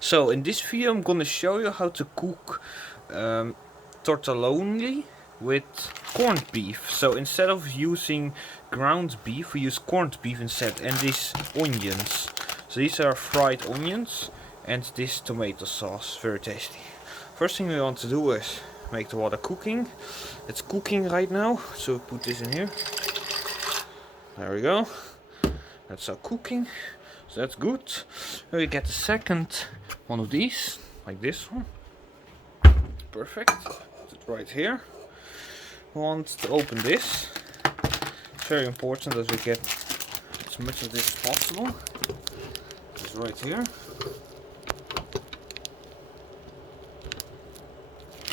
So in this video I'm gonna show you how to cook tortelonely with corned beef. So instead of using ground beef, we use corned beef instead, and these onions. So these are fried onions and this tomato sauce, very tasty. First thing we want to do is make the water cooking. It's cooking right now, so we put this in here. There we go. That's our cooking. So that's good. Then we get the second one of these, like this one. Perfect. Put it right here. We want to open this. It's very important that we get as much of this as possible. It's right here.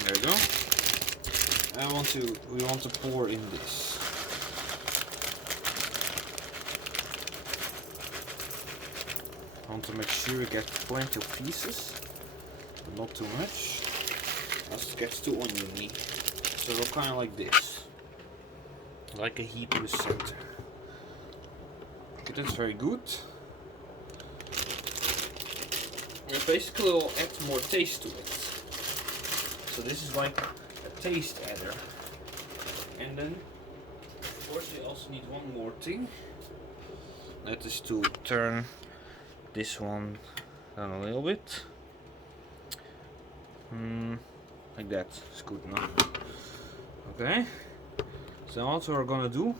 There we go. And we want to pour in this. I want to make sure we get plenty of pieces, but not too much, else it gets too oniony. So we're kind of like this, like a heap in the center. Okay, that's very good. And basically will add more taste to it. So this is like a taste adder. And then, of course, we also need one more thing. That is to turn this one down a little bit. Like that. It's good enough. Okay. So what we're gonna do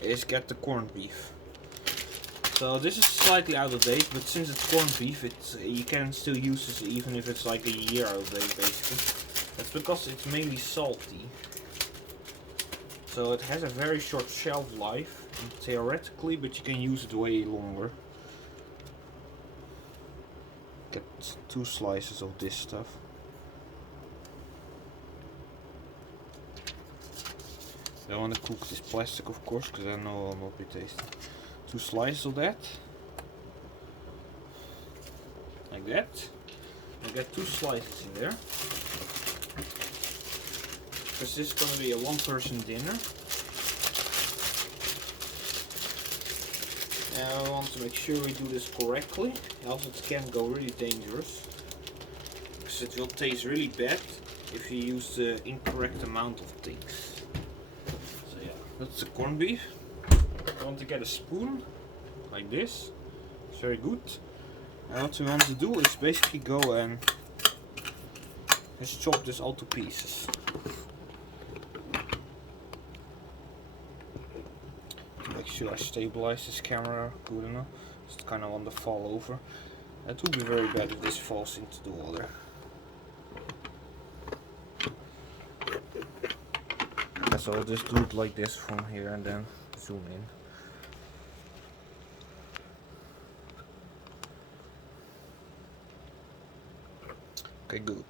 is get the corned beef. So this is slightly out of date, but since it's corned beef, you can still use this even if it's like a year out of date, basically. That's because it's mainly salty. So it has a very short shelf life, theoretically, but you can use it way longer. Get 2 slices of this stuff. I don't want to cook this plastic, of course, because I know it will not be tasty. 2 slices of that. Like that. I get 2 slices in there. Because this is going to be a 1-person dinner. And I want to make sure we do this correctly, else it can go really dangerous. Because it will taste really bad if you use the incorrect amount of things. So yeah, that's the corned beef. I want to get a spoon, like this. It's very good. And what we want to do is basically go and just chop this all to pieces. Make sure I stabilize this camera good enough. It's kind of on the fall over. It would be very bad if this falls into the water. So I'll just do it like this from here and then zoom in. Okay, good.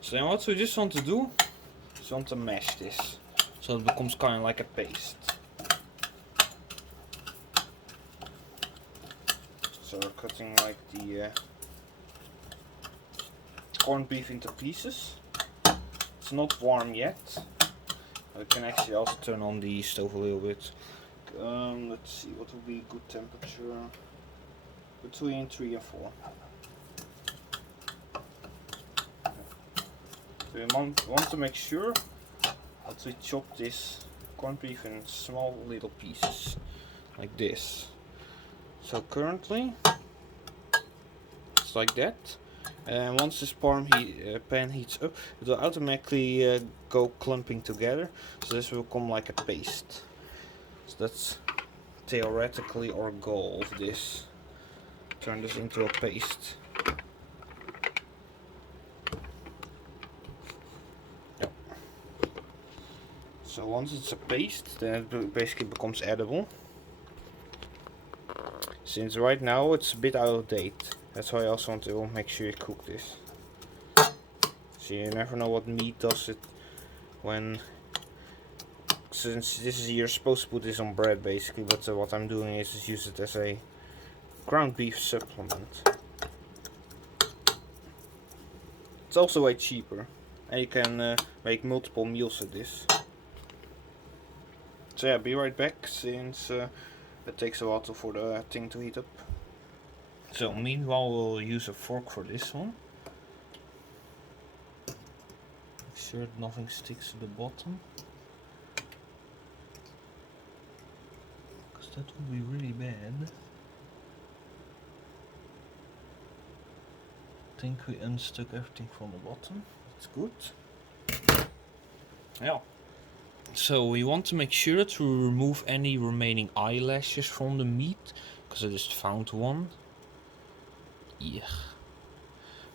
So then what we just want to do is want to mash this, so it becomes kind of like a paste. So we're cutting like the corned beef into pieces. It's not warm yet. I can actually also turn on the stove a little bit. Let's see, what would be good temperature? Between 3 and 4. So we want to make sure that we chop this corned beef in small little pieces, like this. So currently it's like that, and once this pan heats up, it will automatically go clumping together, so this will become like a paste. So that's theoretically our goal of this, turn this into a paste. Yep. So once it's a paste, then it basically becomes edible. Since right now it's a bit out of date, that's why I also want to make sure you cook this. So you never know what meat does it when. Since this is, you're supposed to put this on bread basically, but what I'm doing is just use it as a ground beef supplement. It's also way cheaper, and you can make multiple meals with this. So yeah, be right back, since it takes a while for the thing to heat up. So meanwhile we'll use a fork for this one. Make sure that nothing sticks to the bottom. Because that would be really bad. I think we unstuck everything from the bottom. That's good. Yeah. So we want to make sure to remove any remaining eyelashes from the meat. Because I just found one. Yeah.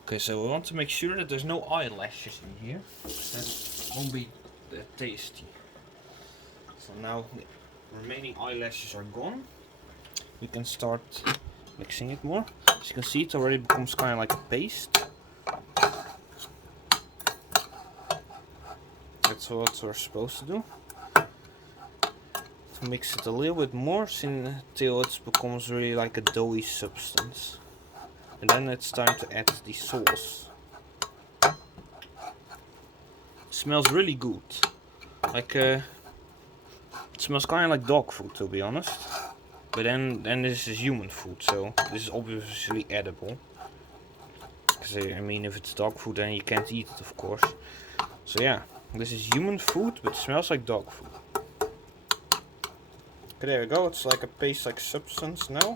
Okay, so we want to make sure that there's no eyelashes in here. That won't be that tasty. So now the remaining eyelashes are gone. We can start mixing it more. As you can see, it already becomes kind of like a paste. That's what we're supposed to do. To mix it a little bit more until it becomes really like a doughy substance. And then it's time to add the sauce. It smells really good. Like it smells kind of like dog food, to be honest. But then this is human food, so this is obviously edible. Because I mean, if it's dog food, then you can't eat it, of course. So yeah, this is human food, but it smells like dog food. Okay, there we go. It's like a paste-like substance now.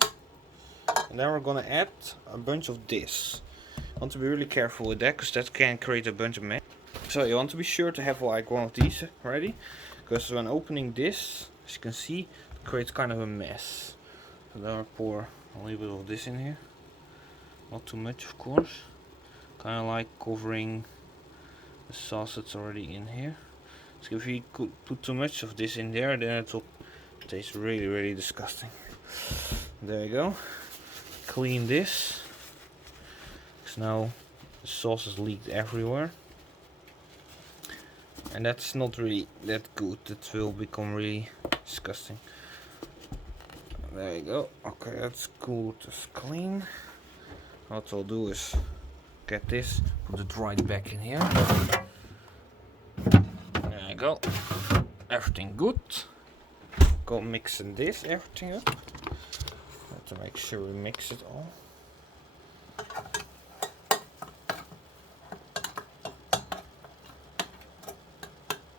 And then we're gonna add a bunch of this. I want to be really careful with that, because that can create a bunch of mess. So you want to be sure to have like one of these ready, because when opening this, as you can see, it creates kind of a mess. So then I pour a little bit of this in here. Not too much, of course. Kind of like covering the sauce that's already in here. So if you could put too much of this in there, then it will taste really, really disgusting. There you go. Clean this. Because now the sauce is leaked everywhere. And that's not really that good. It will become really disgusting. There you go. Okay, that's good. That's clean. What I'll do is get this, put it right back in here. There you go. Everything good. Go mixing this everything up. Have to make sure we mix it all.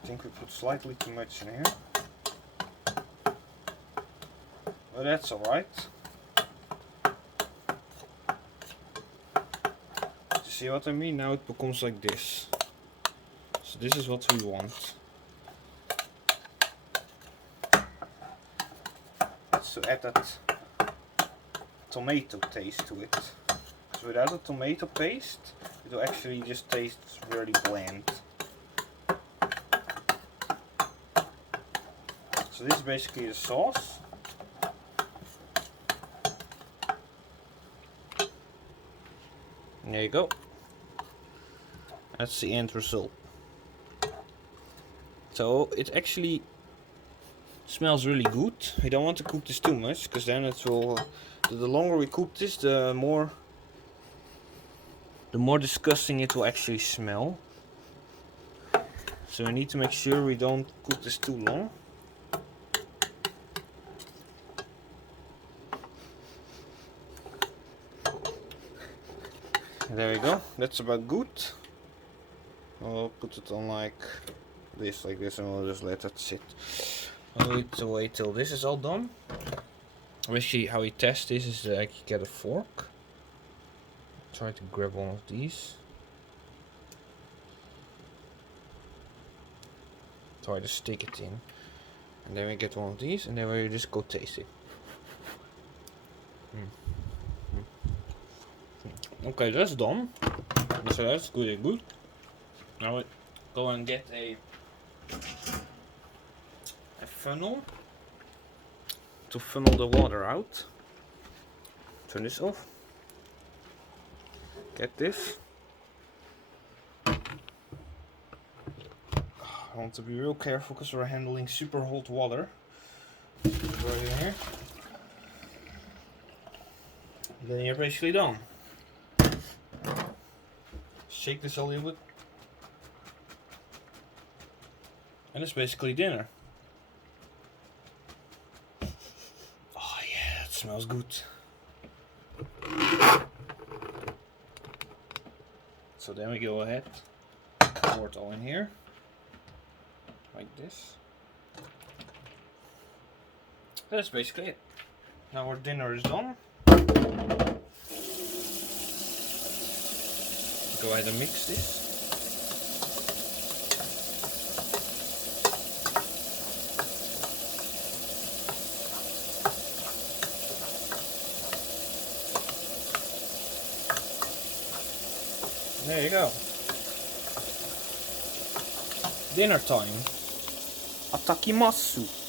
I think we put slightly too much in here. But that's alright. See what I mean? Now it becomes like this. So this is what we want. Let's add that tomato taste to it. Because without a tomato paste, it will actually just taste really bland. So this is basically the sauce. There you go. That's the end result. So it actually smells really good. We don't want to cook this too much, because then it will. The longer we cook this, the more disgusting it will actually smell. So we need to make sure we don't cook this too long. There we go. That's about good. I'll put it on like this, and we'll just let that sit. I'll need to wait till this is all done. Basically, how we test this is like you get a fork. Try to grab one of these. Try to stick it in. And then we get one of these, and then we just go taste it. Okay, that's done. So that's good. Now we go and get a funnel to funnel the water out. Turn this off. Get this. I want to be real careful because we're handling super hot water. Right in here. Then you're basically done. Shake this a little bit. And it's basically dinner. Oh yeah, it smells good. So then we go ahead, pour it all in here, like this. That's basically it. Now our dinner is done. Go ahead and mix this. There you go. Dinner time. Atakimasu.